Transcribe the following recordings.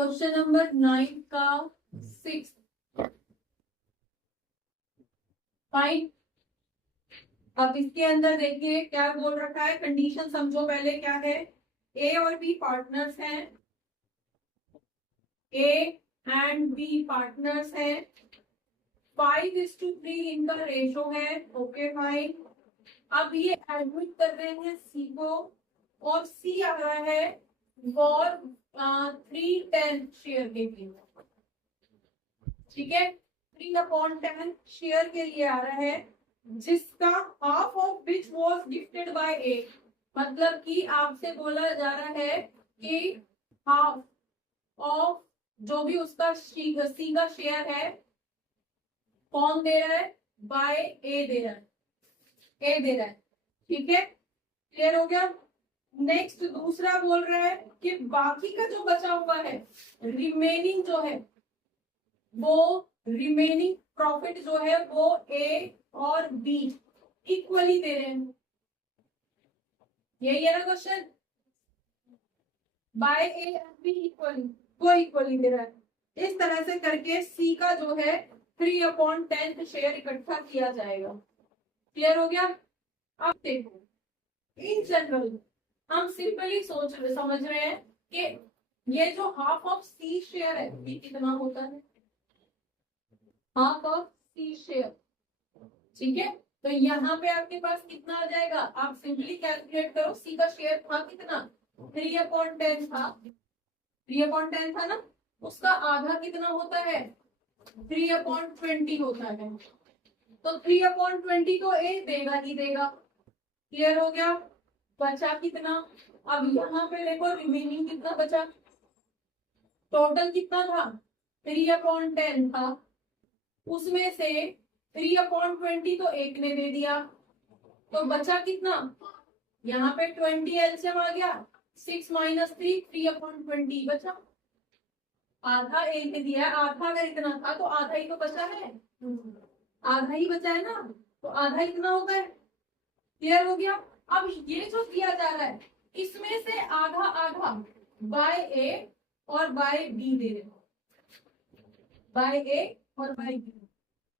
Question number 9 का 6 fine. अब इसके अंदर देखिए क्या बोल रखा है, कंडीशन समझो पहले क्या है। ए और बी पार्टनर्स हैं, ए एंड बी पार्टनर्स हैं, 5:3 इनका रेशो है। Okay fine. अब ये एडमिट कर रहे हैं सी को और सी आ रहा है फॉर 3/10 शेयर के लिए। ठीक है, 3/10 शेयर के लिए आ रहा है, जिसका half of which was gifted by A. मतलब कि आपसे बोला जा रहा है कि हाफ ऑफ जो भी उसका सी का शेयर है कौन दे रहा है, बाय ए दे रहा है, ए दे रहा है। ठीक है, क्लियर हो गया। नेक्स्ट दूसरा बोल रहा है कि बाकी का जो बचा हुआ है, रिमेनिंग जो है वो रिमेनिंग प्रॉफिट जो है वो ए और बी इक्वली दे रहे हैं। यही है ना question, by A and B equally, वो इक्वली दे रहा है। इस तरह से करके सी का जो है 3/10 शेयर इकट्ठा किया जाएगा। क्लियर हो गया। अब देखो, इन जनरल हम सिंपली समझ रहे हैं कि ये जो हाफ ऑफ सी शेयर है ये कितना होता है, हाफ ऑफ सी शेयर। ठीक है, तो यहाँ पे आपके पास कितना आ जाएगा, आप सिंपली कैलकुलेट करो। सी का शेयर था कितना, 3/10 था, 3/10 था ना, उसका आधा कितना होता है, 3/20 होता है। तो 3/20 तो ए देगा ही देगा। क्लियर हो गया। बचा कितना, अब यहाँ पे देखो रिमेनिंग कितना बचा, टोटल कितना था 3/10 था, उसमें से 3/20 तो एक ने दे दिया, तो बचा कितना, यहाँ पे 20 एलसीएम आ गया, 6 - 3 3/20 बचा। आधा ए ने दिया, आधा अगर इतना था तो आधा ही तो बचा है, आधा ही बचा है ना, तो आधा इतना होगा। क्लियर हो गया। अब ये जो दिया जा रहा है इसमें से आधा आधा बाय ए और बाय बी दे रहे, बाय ए और बाय बी।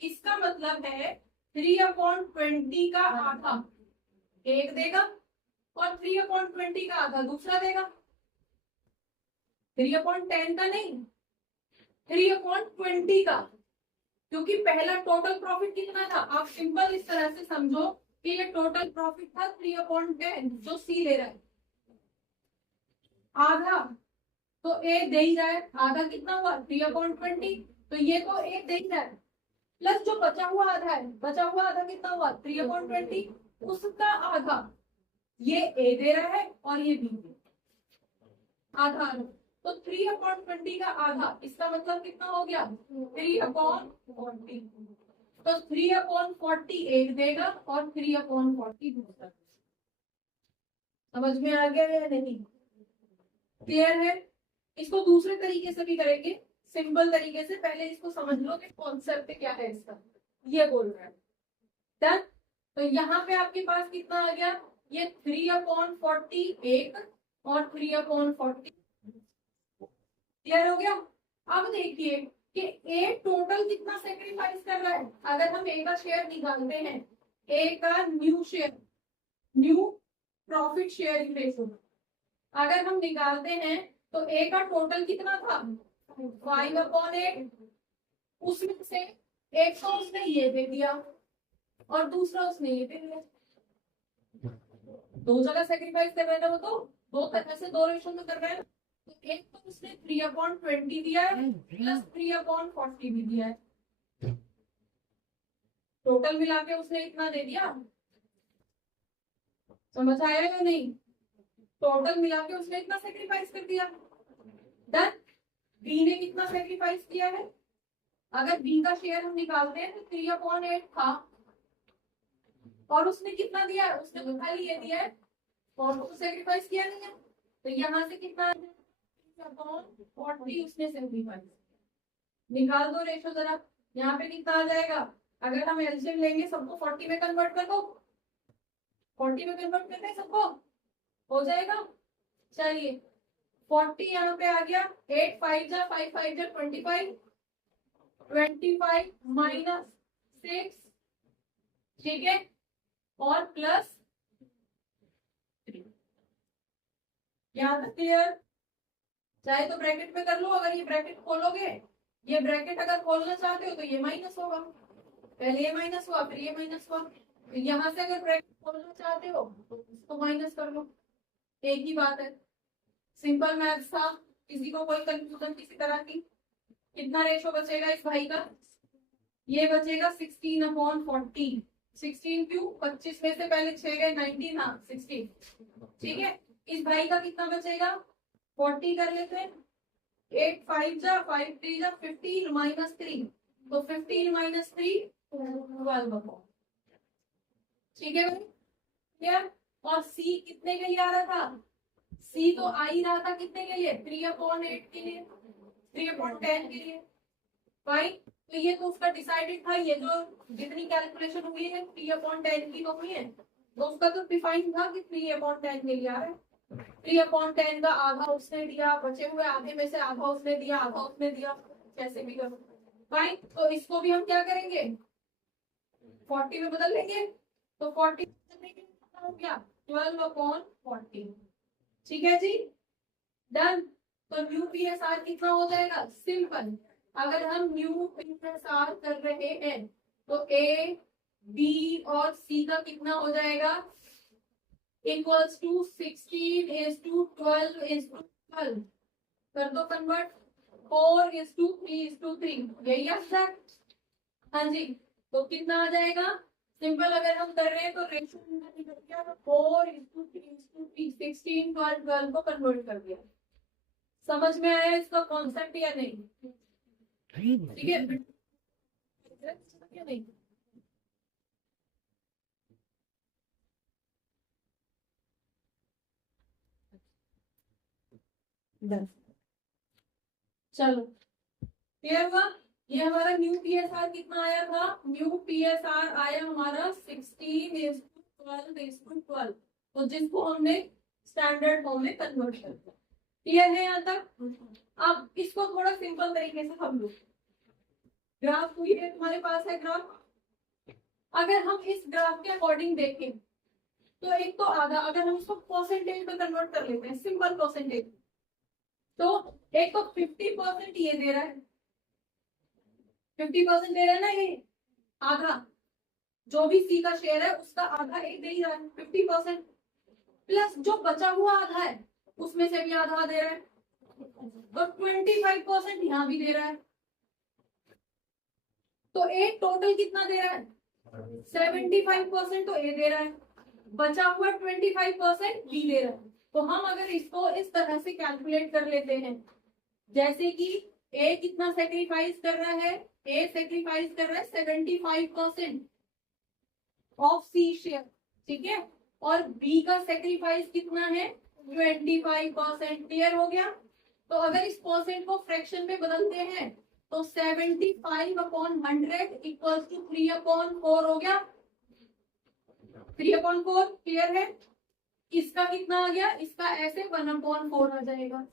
इसका मतलब है 3/20 का आधा एक देगा और 3/20 का आधा दूसरा देगा। 3/10 का नहीं, 3/20 का, क्योंकि पहला टोटल प्रॉफिट कितना था, आप सिंपल इस तरह से समझो कि ये टोटल प्रॉफिट था 3/10 जो सी ले रहा है, आधा तो ए दे ही रहा है, आधा कितना हुआ 3/20, तो ये तो ए दे ही रहा है, प्लस जो बचा हुआ आधा है, बचा हुआ आधा कितना हुआ 3/20, उसका आधा ये ए दे रहा है और ये बी आधा आधा, तो 3/20 का आधा, इसका मतलब कितना हो गया 3/40। तो 3/40 एक देगा और 3/40 दूसरा। समझ में आ गया है या नहीं, क्लियर है। इसको दूसरे तरीके से भी करेंगे, सिंपल तरीके से। पहले इसको समझ लो कि कॉन्सेप्ट क्या है इसका, ये बोल रहा है। डन। तो यहाँ पे आपके पास कितना आ गया, ये 3/40 एक और 3/40। क्लियर हो गया। अब देखिए कि ए टोटल कितना सेक्रीफाइस कर रहा है। अगर हम ए का शेयर निकालते हैं, ए का new share, new profit sharing ratio अगर हम निकालते हैं तो ए का टोटल कितना था 5/8, उसमें से एक तो उसने ये दे दिया और दूसरा उसने ये दे दिया, दो जगह सेक्रीफाइस कर रहे हैं वो, तो दो तरह से दो रेशो में कर रहे हैं। तो एक तो उसने 3/20 दिया है प्लस 3/40 भी दिया है, टोटल मिला के उसने इतना दे दिया। समझ आया या नहीं, टोटल मिला के उसने इतना सेक्रीफाइस कर दिया। डन। बी ने कितना सेक्रीफाइस किया है, अगर बी का शेयर हम निकालते हैं तो 3/8 था और उसने कितना दिया है, उसने तो खाली ये दिया है और तो सेक्रीफाइस किया नहीं है, तो यहाँ से कितना 40 उसने सेक्रीफाइस। निकाल दो रेशो जरा, यहाँ पे कितना आ जाएगा, अगर हम एलसीएम लेंगे सबको 40 में कन्वर्ट कर दो, 40 में कन्वर्ट करते हैं सबको, हो जाएगा। चलिए 40 यहाँ पे आ गया, 8 5 जा 5 5 जा 25, 25 माइनस 6, ठीक है, और प्लस 3। यहाँ तक क्लियर? चाहे तो ब्रैकेट में कर लो, अगर ये ब्रैकेट खोलोगे, ये ब्रैकेट अगर खोलना चाहते हो तो ये माइनस होगा, पहले ये माइनस हुआ फिर ये माइनस हुआ, फिर यहाँ से अगर ब्रैकेट खोलना चाहते हो तो इसको माइनस कर लो, एक ही बात है, सिंपल मैथ्स था। किसी को कोई कंफ्यूजन किसी तरह की? कितना रेशो बचेगा इस भाई का? ये बचेगा 16/40। 16 क्यों? 25 में से पहले 6 गए, 19, हाँ 16, ठीक है। इस भाई का कितना बचेगा? 40 कर लेते हैं, 8 5 जा 5 3 जा 15 माइनस 3, तो 15 माइनस 3 12, ठीक है भाई, क्लियर? और सी कितने के लिए आ रहा था? सी तो आ ही रहा था कितने के लिए? 3/8 के लिए, 3/10 के लिए, भाई। तो ये तो उसका डिसाइडेड था, ये जो जितनी कैलकुलेशन हुई है 3/10 की हुई है, तो उसका तो डिफाइन था कि 3/10 के लिए आ रहा है। 3/10 का आधा उसने दिया, बचे हुए आधे में से आधा उसने दिया, आधा उसने दिया, कैसे भी करो भाई। तो इसको भी हम क्या करेंगे? 40 में बदल लेंगे, तो 40 हो गया 12/40, ठीक है जी, डन। तो न्यू पीएसआर कितना हो जाएगा? सिंपल, अगर हम न्यू पीएसआर कर रहे हैं तो ए बी और सी का कितना हो जाएगा? इक्वल्स टू 16:12:12, कर दो कन्वर्ट, 4:3:3, यही आंसर? हाँ जी, तो कितना आ जाएगा? सिंपल अगर हम कर रहे हैं तो रेशियो 4:3:3, 16 12 12 को कन्वर्ट कर दिया। समझ में आया इसका कॉन्सेप्ट या नहीं? ठीक है या नहीं? चलो क्लियर हुआ? ये हमारा न्यू पीएसआर कितना आया था? न्यू पीएसआर आया हमारा 16:12:12, तो जिसको हमने स्टैंडर्ड फॉर्म में कन्वर्ट कर दिया। क्लियर है यहाँ तक? अब इसको थोड़ा सिंपल तरीके से समझो। ग्राफ हुई है तुम्हारे पास है ग्राफ, अगर हम इस ग्राफ के अकॉर्डिंग देखें तो एक तो आधा, अगर हम इसको परसेंटेज में कन्वर्ट कर लेते हैं, सिंपल परसेंटेज, तो एक तो 50% ये दे रहा है, 50% दे रहा है ना, ये आधा, जो भी सी का शेयर है उसका आधा एक दे ही रहा है 50%, प्लस जो बचा हुआ आधा है उसमें से भी आधा दे रहा है, तो 25% यहाँ भी दे रहा है, तो एक टोटल कितना दे रहा है? 75% तो ए दे रहा है, बचा हुआ 25% बी दे रहा है। तो हम अगर इसको इस तरह से कैलकुलेट कर लेते हैं, जैसे कि ए कितना सेक्रीफाइस कर रहा है? ए सेक्रीफाइस कर रहा है 75% ऑफ सी शेयर, ठीक है, और बी का सेक्रीफाइस कितना है? 25%। क्लियर हो गया? तो अगर इस परसेंट को फ्रैक्शन में बदलते हैं तो 75/100 इक्वल्स टू 3/4 हो गया, 3/4। क्लियर है? इसका कितना आ गया? इसका ऐसे 1/4 आ जाएगा।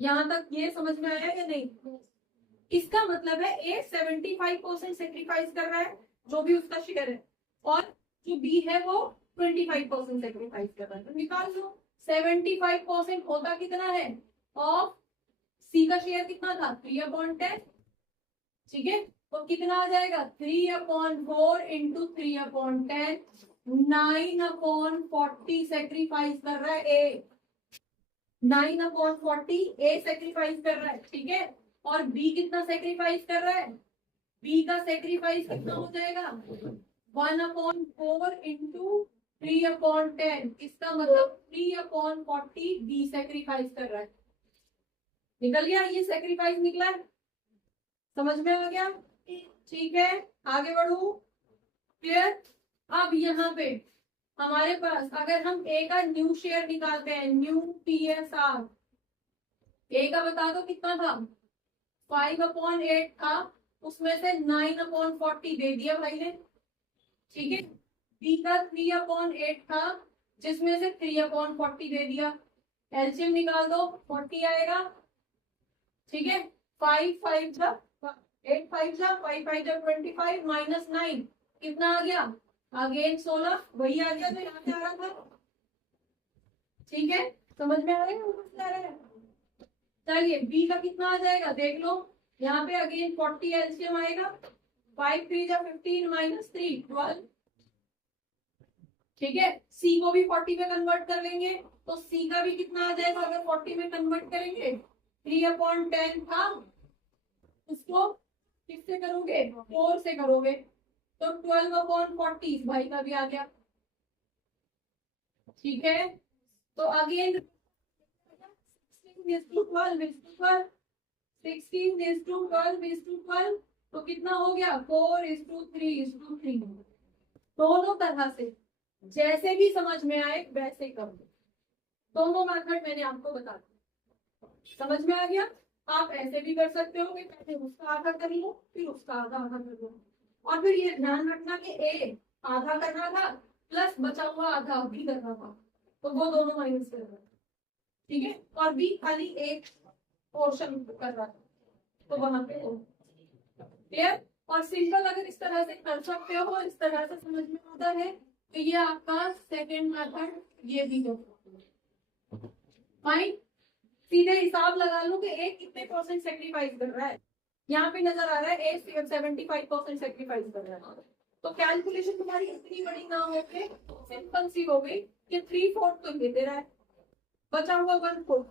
यहां तक ये समझ में आया या नहीं? इसका मतलब है ए 75% सेक्रीफाइस कर रहा है, जो भी उसका शेयर है, और जो बी है वो 25% सेक्रीफाइस कर रहा है। तो निकाल लो 75% होता कितना है ऑफ सी का शेयर कितना था? 3/10, ठीक है, तो कितना आ जाएगा? 3/4 इंटू 3/10, 9/40 सेक्रीफाइस कर रहा है ए, 9/40 ए सेक्रीफाइस कर रहा है, ठीक है, और बी कितना सेक्रीफाइस कर रहा है? बी का सेक्रीफाइस कितना हो जाएगा? 1/4 इंटू 3/10, इसका मतलब 3/40 बी सेक्रीफाइस कर रहा है। निकल गया? ये सेक्रीफाइस निकला है, समझ में आ गया? ठीक है, आगे बढ़ू। क्लियर? अब यहाँ पे हमारे पास अगर हम ए का न्यू शेयर निकालते हैं, न्यू पीएसआर, ए का बता दो कितना था? 5/8 था, उसमें से 9/40 दे दिया भाई ने, ठीक है। बी का 3/8 था, जिसमें से 3/40 दे दिया, एलसीएम निकाल दो 40 आएगा, ठीक है। 5 5 जा 8 5 जा 5 5 जा 25 माइनस 9 कितना आ गया, अगेन 16 वही आ गया जो यहाँ पे आ रहा था, ठीक है। समझ में आ रहा है ऊपर आ रहा है। चलिए बी का कितना आ जाएगा देख लो, यहाँ पे अगेन 40 एलसीएम आएगा, 5 3 जा 15 माइनस 3 12, ठीक है। सी को भी 40 में कन्वर्ट कर लेंगे तो सी का भी कितना आ जाएगा अगर 40 में कन्वर्ट करेंगे, 3/10 था, उसको किससे करोगे 4 से करोगे तो 12/40 भाई का भी आ गया, ठीक है। तो अगेन 16:12 तो कितना हो गया 4:3:3, दोनों तरह से जैसे भी समझ में आए वैसे कर दो, दोनों मेथड मैंने आपको बता दिया, समझ में आ गया। आप ऐसे भी कर सकते हो कि पहले उसका आधा कर लो फिर उसका आधा आधा कर लो, और फिर ये ध्यान रखना कि ए आधा करना था प्लस बचा हुआ आधा भी करना था तो वो दोनों माइनस कर रहा है, ठीक है। और बी खाली एक पोर्शन कर रहा था तो वहां पे क्लियर। और सिंपल अगर इस तरह से कर सकते हो, इस तरह से समझ में आता है तो ये आपका सेकेंड मेथड ये भी कर सकते हो, फाइन। सीधे हिसाब लगा लो कि ए कितने परसेंट सेक्रीफाइस कर रहा है, यहाँ पे नजर आ रहा है ए 75% सेक्रीफाइस कर रहा है, तो कैलकुलेशन तुम्हारी इतनी बड़ी ना हो के सिंपल सी हो गई कि 3/4 तो ये दे रहा है, बचा हुआ 1/4